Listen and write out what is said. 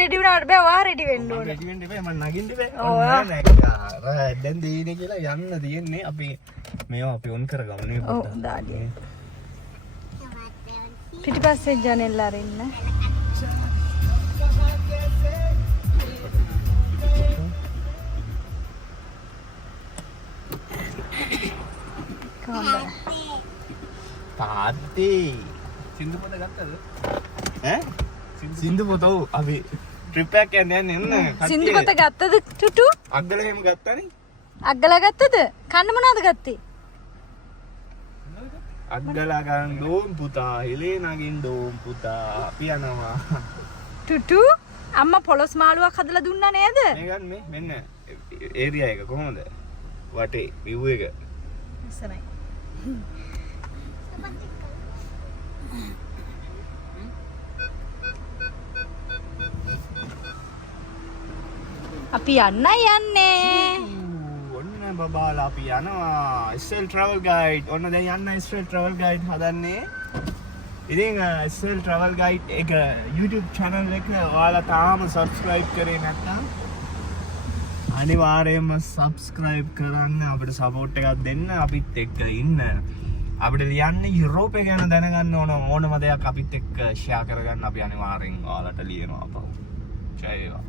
Ready වුණාට බෑ ඔයා රෙඩි වෙන්න ඕන. රෙඩි වෙන්න බෑ මම නගින්න බෑ. දැන් දෙයිනේ කියලා යන්න තියෙන්නේ අපි මේවා අපි ඔන් කරගමු නේ ඔව් දාඩිය. පිටිපස්සේ ජනෙල් අරින්න. තාත්තේ සින්දු පොත ගත්තද? ඈ සින්දු පොත ඔව් අපි ට්‍රිප් එකක් යන්න එන්න. සින්දු පොත ගත්තද ටුටු? අග්ගල එහෙම ගත්තානේ. අග්ගලා ගත්තද? කන්න මොනවද ගත්තේ? අග්ගලා ගන්න දෝම් පුතා, එලේනගින් දෝම් පුතා. අපි යනවා. ටුටු අම්මා පොලොස් මාළුවක් හදලා දුන්නා නේද? මේ ගන්න මේ මෙන්න ඒරියා එක කොහොමද? වටේ view එක. ඉස්සරයි. අපි යන්නේ. ඔන්න බබාලා අපි යනවා. Israel travel guide. ඔන්න දැන් යන්න Israel travel guide හදන්නේ. ඉතින් Israel travel guide එක YouTube channel එක ඔයාලා තාම subscribe කරේ නැත්නම් අනිවාර්යයෙන්ම subscribe කරන්න අපිට support එකක් දෙන්න අපිත් එක්ක ඉන්න. අපිට ලියන්න යුරෝපය ගැන දැනගන්න ඕනම දෙයක් අපිත් එක්ක share කරගන්න අපි අනිවාර්යෙන් ඔයාලට ලියනවා අපව. ජය වේවා.